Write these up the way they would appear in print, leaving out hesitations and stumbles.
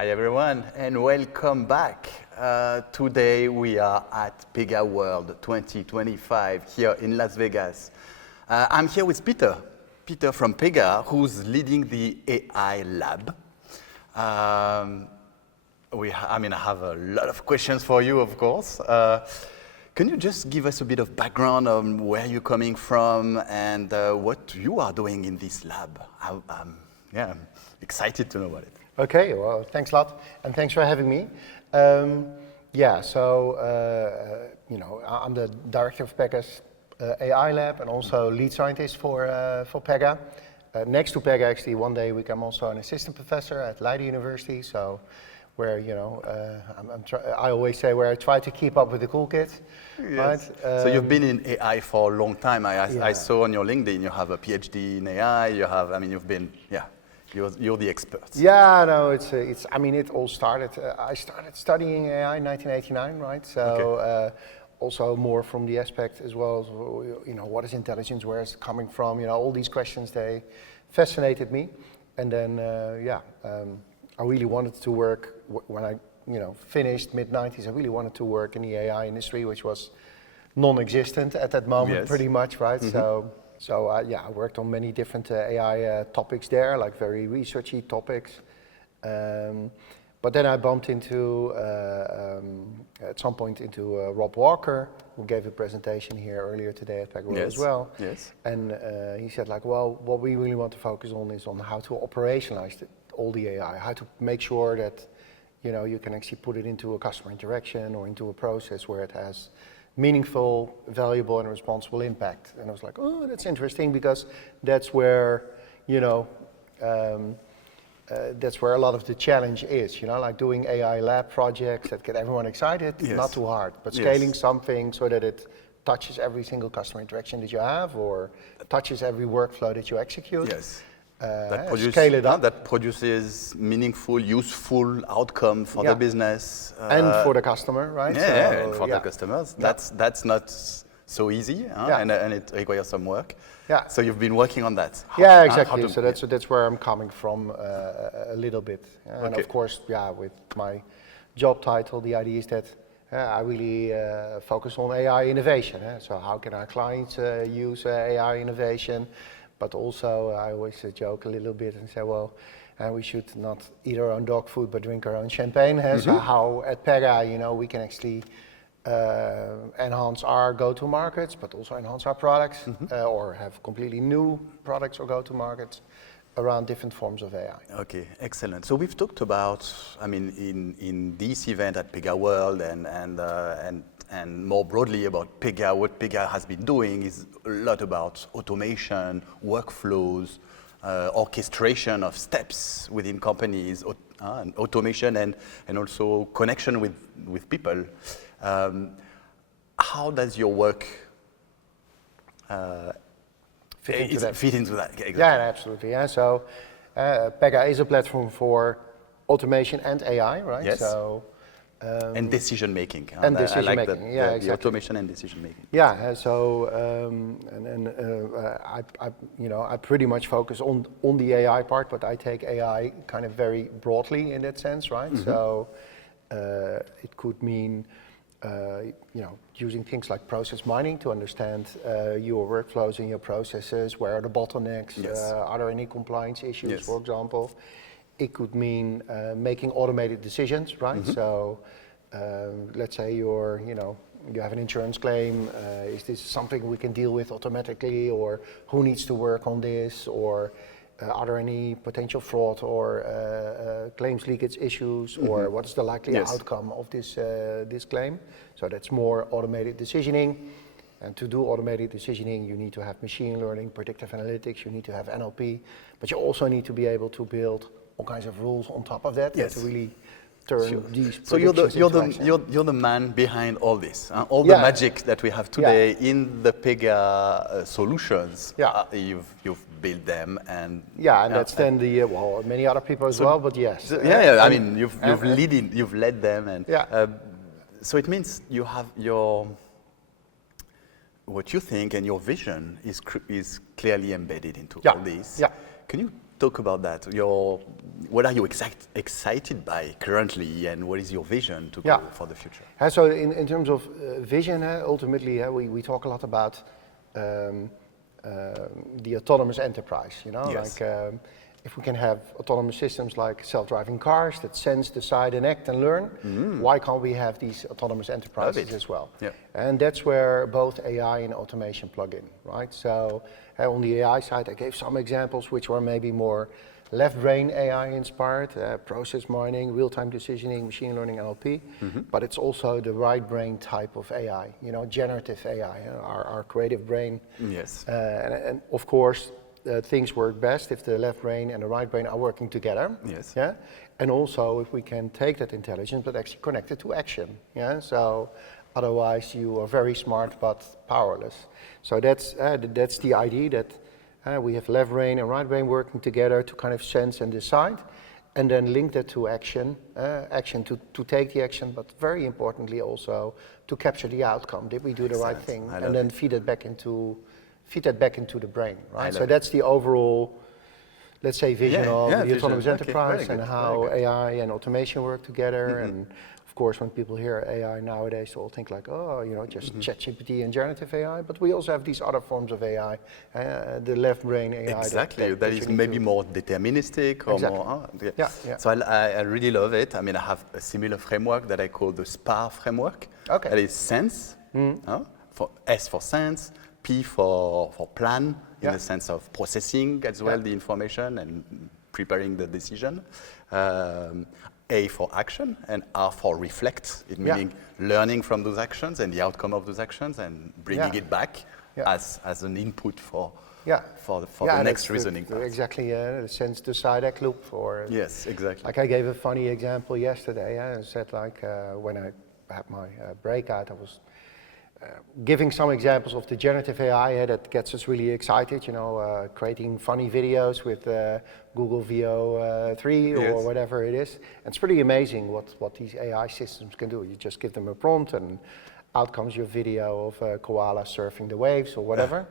Hi everyone, and welcome back. Today we are at PegaWorld 2025 here in Las Vegas. I'm here with Peter from Pega, who's leading the AI lab. I have a lot of questions for you, of course. Can you just give us a bit of background on where you're coming from and what you are doing in this lab? I'm excited to know about it. Okay, well, thanks a lot, and thanks for having me. I'm the director of Pega's AI lab and also lead scientist for Pega. Next to Pega, actually, one day I'm also an assistant professor at Leiden University. So, where I always say where I try to keep up with the cool kids. Yes. Right? So you've been in AI for a long time. I saw on your LinkedIn you have a PhD in AI. You've been. You're the expert. Yeah, no, it all started. I started studying AI in 1989, right? So okay. Also more from the aspect as well as, what is intelligence, where is it coming from? All these questions, they fascinated me. And then, I really wanted to work when I, finished mid-90s. I really wanted to work in the AI industry, which was non-existent at that moment, pretty much, right? Mm-hmm. So I worked on many different AI topics there, like very researchy topics. But then I bumped into, at some point, into Rob Walker, who gave a presentation here earlier today at PegaWorld as well. Yes. And he said, what we really want to focus on is on how to operationalize all the AI, how to make sure that, you can actually put it into a customer interaction or into a process where it has meaningful, valuable, and responsible impact. And I was like, oh, that's interesting, because that's where, that's where a lot of the challenge is, like doing AI lab projects that get everyone excited, not too hard, but scaling something so that it touches every single customer interaction that you have or touches every workflow that you execute. Yes. Scale it up. That produces meaningful, useful outcome for the business. And for the customer, right? And for the customers. That's not so easy, and it requires some work. Yeah. So you've been working on that. Exactly. So that's where I'm coming from a little bit. And of course, with my job title, the idea is that I really focus on AI innovation. So how can our clients use AI innovation? But also, I always joke a little bit and say, we should not eat our own dog food, but drink our own champagne. So how at Pega, we can actually enhance our go-to-markets, but also enhance our products, or have completely new products or go-to-markets around different forms of AI. Okay, excellent. So we've talked about, in this event at PegaWorld and more broadly about Pega, what Pega has been doing is a lot about automation, workflows, orchestration of steps within companies, and automation and also connection with people. How does your work fit into that? Exactly. Yeah, absolutely. Yeah. So Pega is a platform for automation and AI, right? Yes. So, and decision making. And decision making. Exactly. The automation and decision making. Yeah. So I pretty much focus on the AI part, but I take AI kind of very broadly in that sense, right? Mm-hmm. So it could mean using things like process mining to understand your workflows and your processes. Where are the bottlenecks? Yes. Are there any compliance issues, for example? It could mean making automated decisions, right? Mm-hmm. So let's say you have an insurance claim. Is this something we can deal with automatically, or who needs to work on this, or are there any potential fraud or claims leakage issues, or what is the likely outcome of this claim? So that's more automated decisioning. And to do automated decisioning, you need to have machine learning, predictive analytics, you need to have NLP, but you also need to be able to build all kinds of rules on top of that to really turn these predictions you're the man behind all this, all the magic that we have today in the Pega solutions. You've built them, and and that's then many other people as well, but yes. You've led them, and so it means you have what you think and your vision is clearly embedded into all this. Yeah. Can you talk about that. What are you excited by currently, and what is your vision to go for the future? So in terms of vision, ultimately, we talk a lot about the autonomous enterprise. Yes. Like if we can have autonomous systems like self-driving cars that sense, decide, and act and learn, why can't we have these autonomous enterprises as well? Yeah. And that's where both AI and automation plug in, right? So on the AI side, I gave some examples which were maybe more left brain AI inspired, process mining, real-time decisioning, machine learning, NLP, but it's also the right brain type of AI, generative AI, our creative brain. Yes. And of course, things work best if the left brain and the right brain are working together. Yes. Yeah. And also if we can take that intelligence but actually connect it to action. Yeah. So otherwise you are very smart but powerless. So that's the idea that we have left brain and right brain working together to kind of sense and decide, and then link that to action, to take the action, but very importantly also to capture the outcome. Did we do the right thing? And then feed that back into the brain, right? So that's the overall, let's say, vision of the autonomous enterprise and how AI and automation work together. And of course, when people hear AI nowadays, they all think like, just ChatGPT and generative AI. But we also have these other forms of AI, the left brain AI. Exactly, that is maybe more deterministic or more. So I really love it. I mean, I have a similar framework that I call the SPAR framework. Okay. That is sense, for S for sense, P for plan, in the sense of processing as well the information and preparing the decision. A for action, and R for reflect, it meaning learning from those actions and the outcome of those actions and bringing it back as an input for the next reasoning part. Exactly, the sense decide act loop for. Yes, exactly. Like I gave a funny example yesterday. I said like when I had my breakout, I was giving some examples of the generative AI that gets us really excited, creating funny videos with Google VO3 or whatever it is. And it's pretty amazing what these AI systems can do. You just give them a prompt and out comes your video of a koala surfing the waves or whatever.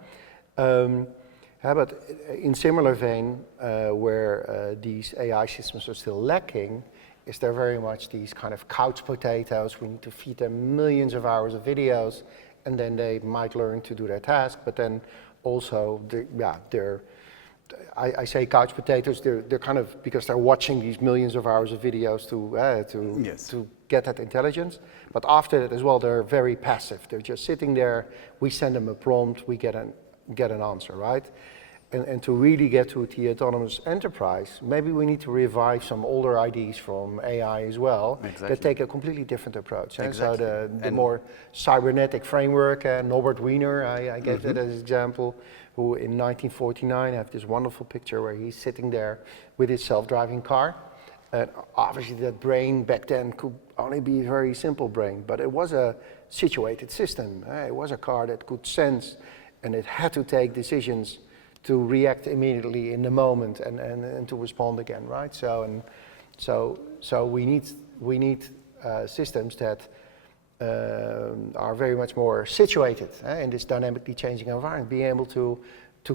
But in similar vein, where these AI systems are still lacking, is there very much these kind of couch potatoes. We need to feed them millions of hours of videos, and then they might learn to do their task. But then also, I say couch potatoes. They're kind of because they're watching these millions of hours of videos to get that intelligence. But after that as well, they're very passive. They're just sitting there. We send them a prompt. We get an answer, right? And to really get to the autonomous enterprise, maybe we need to revive some older ideas from AI as well that take a completely different approach. So the more cybernetic framework, Norbert Wiener, I gave that as an example, who in 1949 have this wonderful picture where he's sitting there with his self-driving car. And obviously that brain back then could only be a very simple brain, but it was a situated system. It was a car that could sense, and it had to take decisions to react immediately in the moment and to respond again, right? So we need systems that are very much more situated in this dynamically changing environment, being able to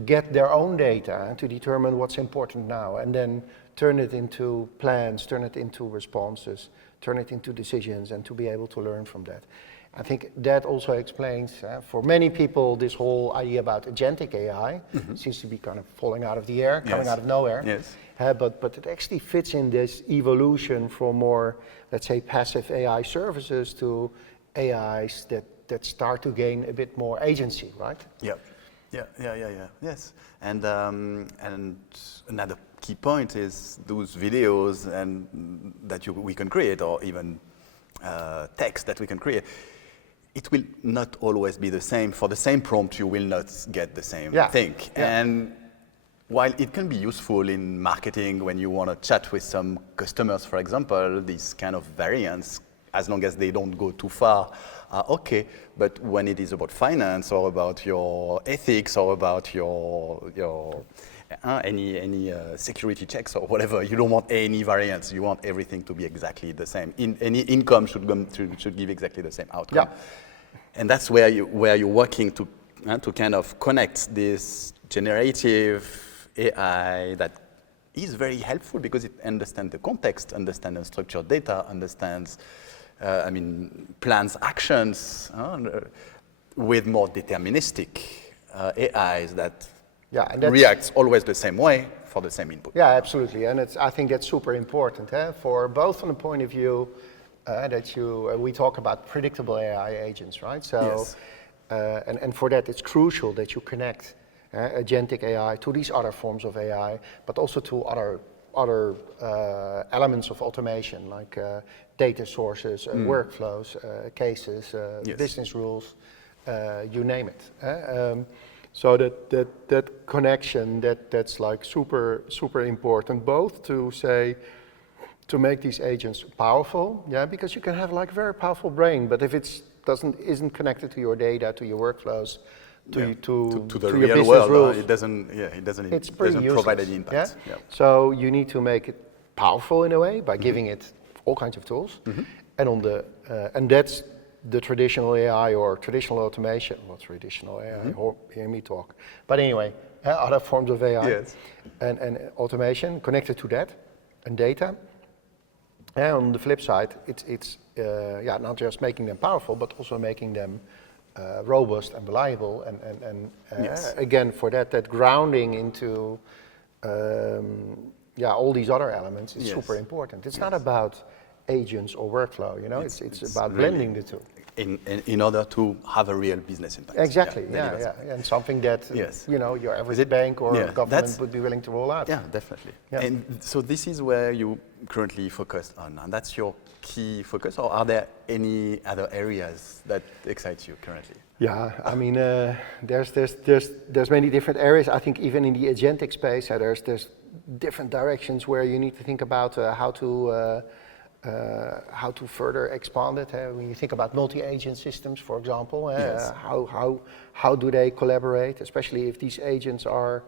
get their own data and to determine what's important now, and then turn it into plans, turn it into responses, turn it into decisions, and to be able to learn from that. I think that also explains, for many people, this whole idea about agentic AI seems to be kind of falling out of the air, coming out of nowhere. Yes. But it actually fits in this evolution from more, let's say, passive AI services to AIs that start to gain a bit more agency, right? Yeah. Yes. And another key point is those videos and that we can create, or even text that we can create. It will not always be the same. For the same prompt, you will not get the same thing. And while it can be useful in marketing when you want to chat with some customers, for example, these kind of variants, as long as they don't go too far, are okay. But when it is about finance or about your ethics or about your any security checks or whatever, you don't want any variants. You want everything to be exactly the same. Any income should give exactly the same outcome. And that's where you're working to kind of connect this generative AI that is very helpful because it understands the context, understands unstructured data, understands, plans actions with more deterministic AIs that reacts always the same way for the same input. Yeah, absolutely, and I think that's super important for both from the point of view we talk about predictable AI agents, right? So, yes. And for that, it's crucial that you connect agentic AI to these other forms of AI, but also to other elements of automation, like data sources, workflows, cases, yes. business rules, you name it. So that connection, that's like super important, both to make these agents powerful, because you can have like a very powerful brain, but if it isn't connected to your data, to your workflows, to the your real business world, rules, it doesn't provide any impact. Yeah? Yeah. So you need to make it powerful in a way by giving it all kinds of tools, and that's the traditional AI or traditional automation. Well, traditional AI, hear me talk. But anyway, other forms of AI yes. and automation connected to that and data. And on the flip side, it's not just making them powerful, but also making them robust and reliable. And yes. Again, for that grounding into all these other elements is super important. It's not about agents or workflow, it's about really blending the two. In order to have a real business impact. Exactly, and something that your average bank or government would be willing to roll out. Yeah, definitely. Yeah. And so this is where you currently focus on, and that's your key focus, or are there any other areas that excite you currently? Yeah, I mean, there's many different areas. I think even in the agentic space, there's different directions where you need to think about how to further expand it. When you think about multi-agent systems, for example, yes. How do they collaborate, especially if these agents are,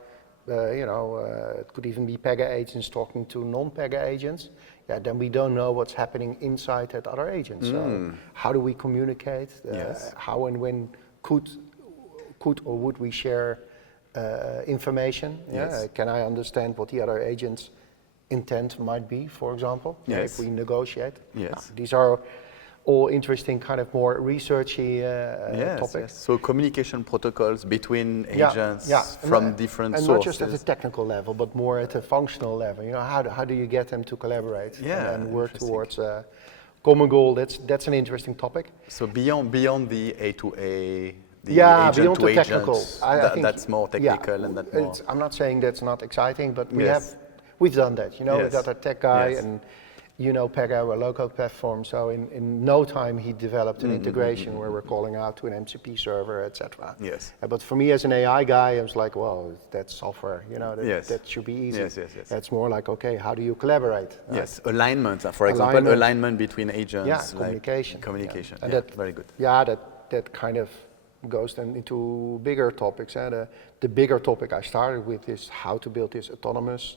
it could even be Pega agents talking to non-Pega agents. Yeah, then we don't know what's happening inside that other agent. So how do we communicate? Yes. How and when could or would we share information? Yes. Can I understand what the other agent's intent might be, for example, yes. if we negotiate? Yes. These are all interesting, kind of more researchy topics. Yes. So communication protocols between agents from different sources. And not just at a technical level, but more at a functional level. How do you get them to collaborate and work towards a common goal? That's an interesting topic. So beyond the A to A, the agent beyond to the technical. I think that's more technical and that more. I'm not saying that's not exciting, but we've done that. We've got our tech guy and Pega, we're a local platform, so in no time he developed an integration where we're calling out to an MCP server, etc. Yes. But for me as an AI guy, I was like, well, that's software, that should be easy. Yes. That's more like, okay, how do you collaborate? Yes, alignment, for example, alignment between agents. Yeah, communication. Communication, and that, very good. Yeah, that kind of goes then into bigger topics. The bigger topic I started with is how to build this autonomous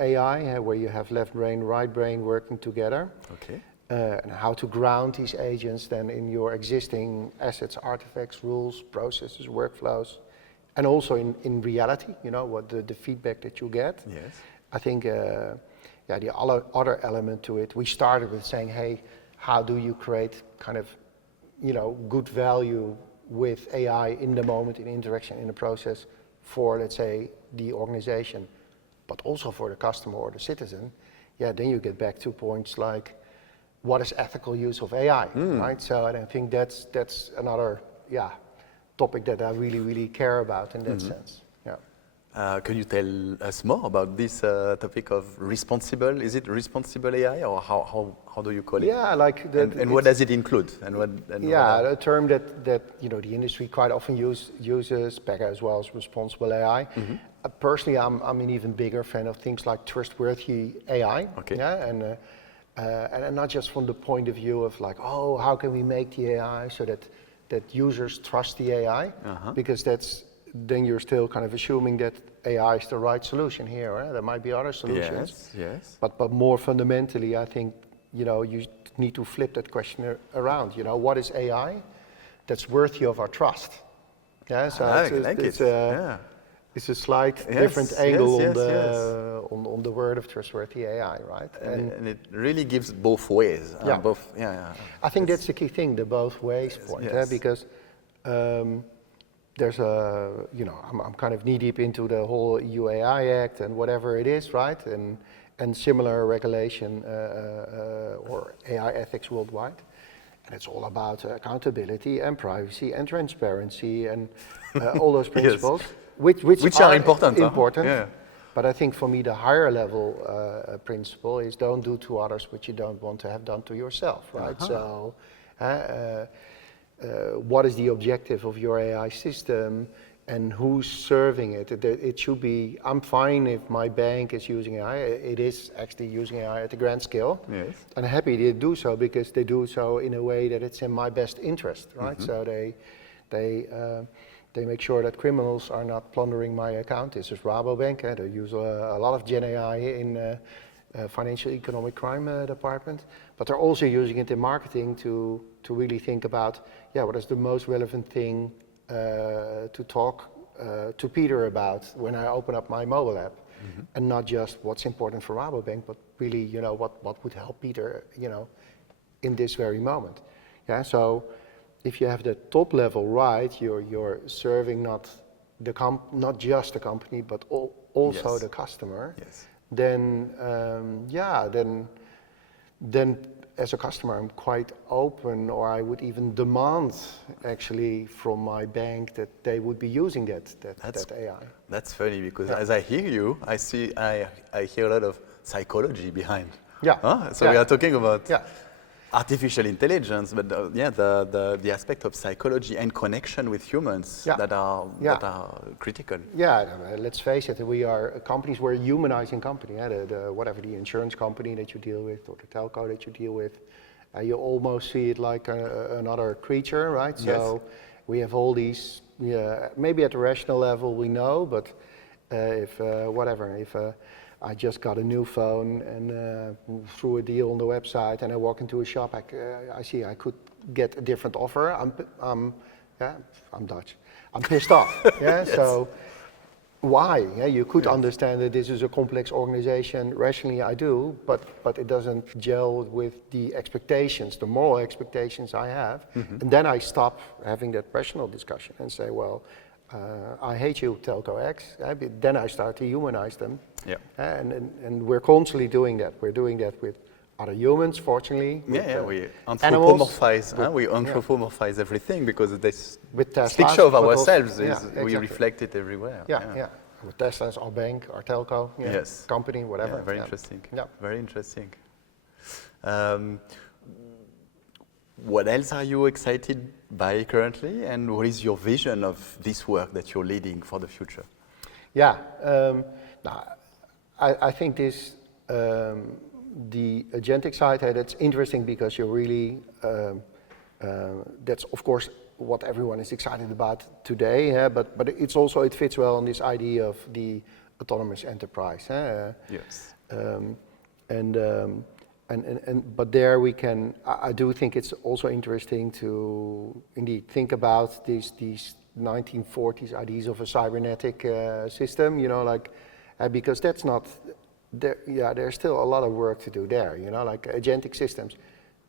AI, where you have left brain, right brain working together. Okay. And how to ground these agents then in your existing assets, artifacts, rules, processes, workflows, and also in reality, what the feedback that you get. Yes. I think, the other element to it, we started with saying, hey, how do you create kind of, good value with AI in the moment, in interaction, in the process for, let's say, the organization, but also for the customer or the citizen. Then you get back to points like, what is ethical use of AI, right? So I think that's another topic that I really, really care about in that sense. Yeah. Can you tell us more about this topic of responsible? Is it responsible AI, or how do you call it? Yeah, like that. And what does it include? A term that the industry quite often uses, Pega as well as responsible AI. Personally, I'm an even bigger fan of things like trustworthy AI. Okay. And not just from the point of view of like, oh, how can we make the AI so that users trust the AI? Because then you're still kind of assuming that AI is the right solution here. Right? There might be other solutions. Yes. But more fundamentally, I think you need to flip that question around. What is AI that's worthy of our trust? Yeah. So It's a slight different angle on the word of trustworthy AI, right? And it really gives both ways. I think that's the key thing, the both ways point, because there's I'm kind of knee deep into the whole EU AI Act and whatever it is, right? And similar regulation or AI ethics worldwide. And it's all about accountability and privacy and transparency and all those principles, which are important. But I think for me the higher level principle is don't do to others what you don't want to have done to yourself, right? So what is the objective of your AI system and who's serving it? It should be, I'm fine if my bank is using AI. It is actually using AI at a grand scale. Yes. And I'm happy they do so because they do so in a way that it's in my best interest, right? So they make sure that criminals are not plundering my account. This is Rabobank. They use a lot of Gen AI in financial economic crime department. But they're also using it in marketing to really think about, what is the most relevant thing to talk to Peter about when I open up my mobile app, and not just what's important for Rabobank, but really, what would help Peter, in this very moment. So if you have the top level right, you're serving not just the company, but also the customer. Yes. Then as a customer, I'm quite open, or I would even demand actually from my bank that they would be using that AI. That's funny because as I hear you, I hear a lot of psychology behind. So we are talking about artificial intelligence, but the aspect of psychology and connection with humans that are critical. Let's face it, we are companies, we're a humanizing company. Whatever the insurance company that you deal with or the telco that you deal with, you almost see it like another creature, right? So we have all these, maybe at the rational level we know, but if I just got a new phone and through a deal on the website, and I walk into a shop, I see I could get a different offer. I'm Dutch. I'm pissed off. So why? You could understand that this is a complex organization. Rationally, I do, but it doesn't gel with the expectations, the moral expectations I have. And then I stop having that rational discussion and say, well, I hate you, Telco X. Then I start to humanize them. And we're constantly doing that. We're doing that with other humans, fortunately. We anthropomorphize everything because this picture of ourselves we reflect it everywhere. With Tesla's, our bank, our telco, company, whatever. Very interesting. Very interesting. What else are you excited by currently, and what is your vision of this work that you're leading for the future? I think this, the agentic side, that's interesting because you're really, that's of course what everyone is excited about today, but it's also, it fits well on this idea of the autonomous enterprise. But there we can, I do think it's also interesting to indeed think about these 1940s ideas of a cybernetic system, because that's not, there's still a lot of work to do there, like agentic systems.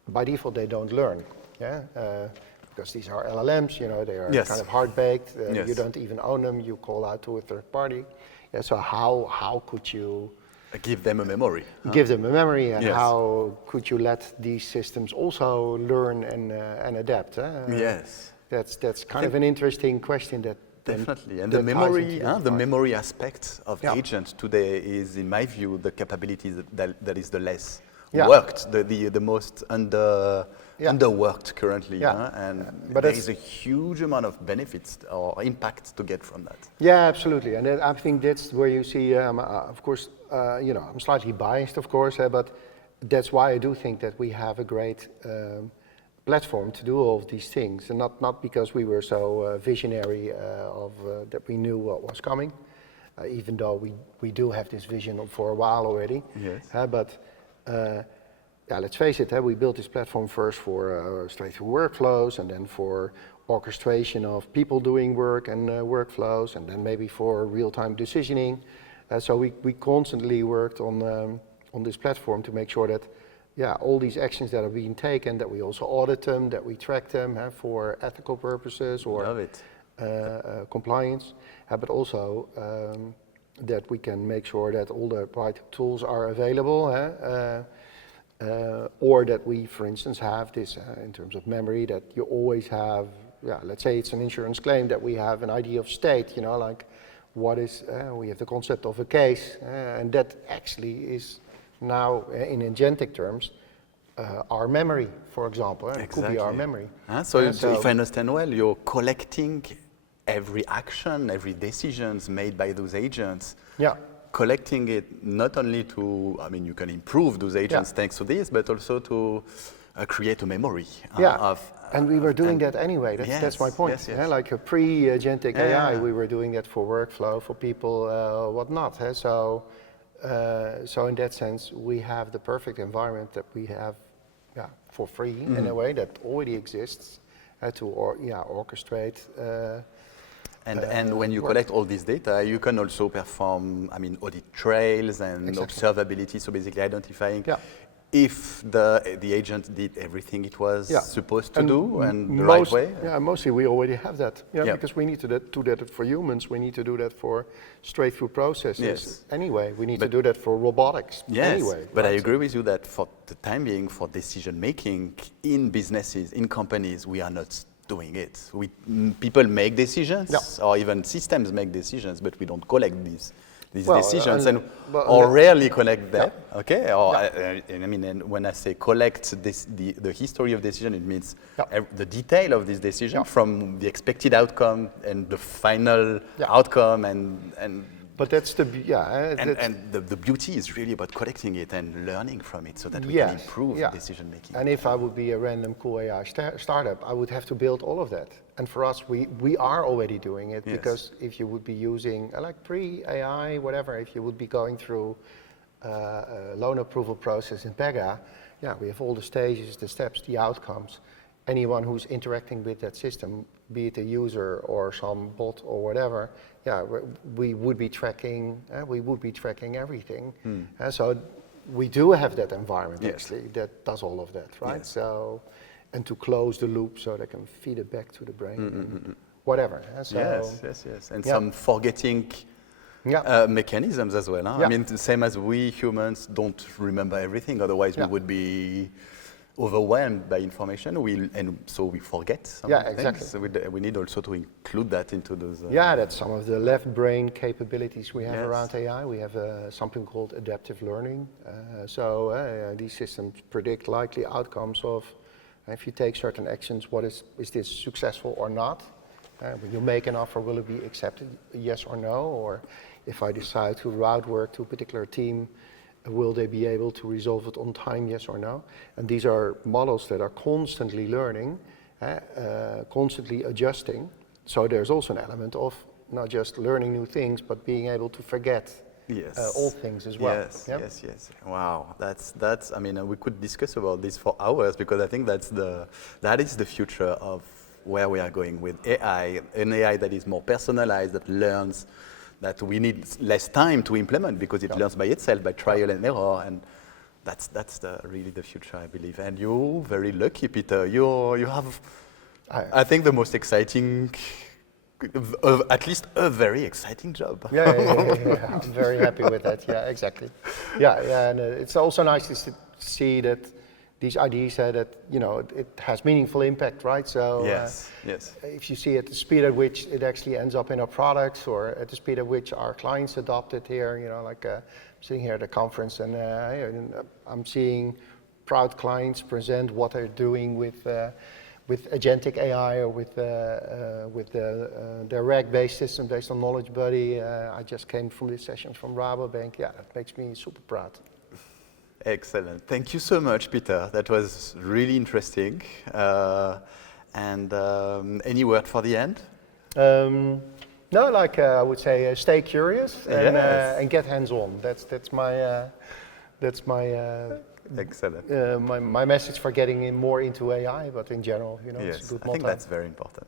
By default, they don't learn, because these are LLMs, they are kind of hard-baked, you don't even own them, you call out to a third party. So how could you give them a memory? Give them a memory, and how could you let these systems also learn and adapt? That's kind of an interesting question that. Definitely, and the memory aspect of agents today is, in my view, the capability that is the less worked, the most underworked currently, but there is a huge amount of benefits or impact to get from that. Absolutely, and I think that's where you see, of course, I'm slightly biased, of course, but that's why I do think that we have a great platform to do all of these things, and not because we were so visionary that we knew what was coming, even though we do have this vision for a while already. But let's face it, we built this platform first for straight-through workflows, and then for orchestration of people doing work and workflows, and then maybe for real-time decisioning. So we constantly worked on this platform to make sure that, all these actions that are being taken, that we also audit them, that we track them for ethical purposes or compliance, but also that we can make sure that all the right tools are available, or that we, for instance, have this in terms of memory, that you always have, let's say it's an insurance claim, that we have an idea of state, like what is, we have the concept of a case, and that actually is now, in agentic terms, our memory, for example. It could be our memory. So if I understand well, you're collecting every action, every decisions made by those agents. Collecting it not only to, you can improve those agents thanks to this, but also to create a memory of. And we were doing that anyway. That's my point. Like a pre-agentic AI, we were doing that for workflow, for people, whatnot. So in that sense, we have the perfect environment that we have, for free in a way that already exists to orchestrate. And when you collect all this data, you can also perform, audit trails and observability. So basically identifying if the agent did everything it was supposed to do and the right way. Mostly we already have that. Because we need to do that for humans. We need to do that for straight-through processes. Anyway, we need to do that for robotics. Anyway. But I agree with you that for the time being, for decision making in businesses, in companies, we are not doing it. People make decisions, or even systems make decisions, but we don't collect these decisions or rarely collect them. And when I say collect the history of decision, it means the detail of this decision from the expected outcome and the final outcome and. But that's the the beauty is really about collecting it and learning from it so that we can improve decision making. And if I would be a random cool AI startup, I would have to build all of that. And for us, we are already doing it because if you would be using like pre-AI, whatever, if you would be going through a loan approval process in Pega, we have all the stages, the steps, the outcomes. Anyone who's interacting with that system, be it a user or some bot or whatever, we would be tracking. Everything. So we do have that environment actually that does all of that, right? So, and to close the loop so they can feed it back to the brain, whatever. So, yes, and some forgetting mechanisms as well. Huh? The same as we humans don't remember everything, otherwise we would be overwhelmed by information, and so we forget some things. So we need also to include that into those. That's some of the left brain capabilities we have around AI. We have something called adaptive learning. These systems predict likely outcomes of if you take certain actions, is this successful or not? When you make an offer, will it be accepted, yes or no? Or if I decide to route work to a particular team, will they be able to resolve it on time, yes or no? And these are models that are constantly learning, constantly adjusting. So there's also an element of not just learning new things, but being able to forget old things as well. Yes. Wow, that's. We could discuss about this for hours because I think that is the future of where we are going with AI, an AI that is more personalized, that learns. That we need less time to implement because it learns by itself, by trial and error, and that's really the future, I believe. And you're very lucky, Peter. You have, I think, the most exciting, at least a very exciting job. I'm very happy with that. Yeah, exactly. And it's also nice to see that these ideas that it has meaningful impact, right? So if you see at the speed at which it actually ends up in our products, or at the speed at which our clients adopt it here, like sitting here at a conference and I'm seeing proud clients present what they're doing with Agentic AI or with their RAG-based system based on Knowledge Buddy. I just came from this session from Rabobank. That makes me super proud. Excellent. Thank you so much, Peter. That was really interesting. And any word for the end? No, I would say stay curious and get hands-on. That's my Excellent. my message for getting more into AI, but in general, it's a Yes, good I motto. think that's very important.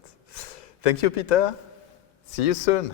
Thank you, Peter. See you soon.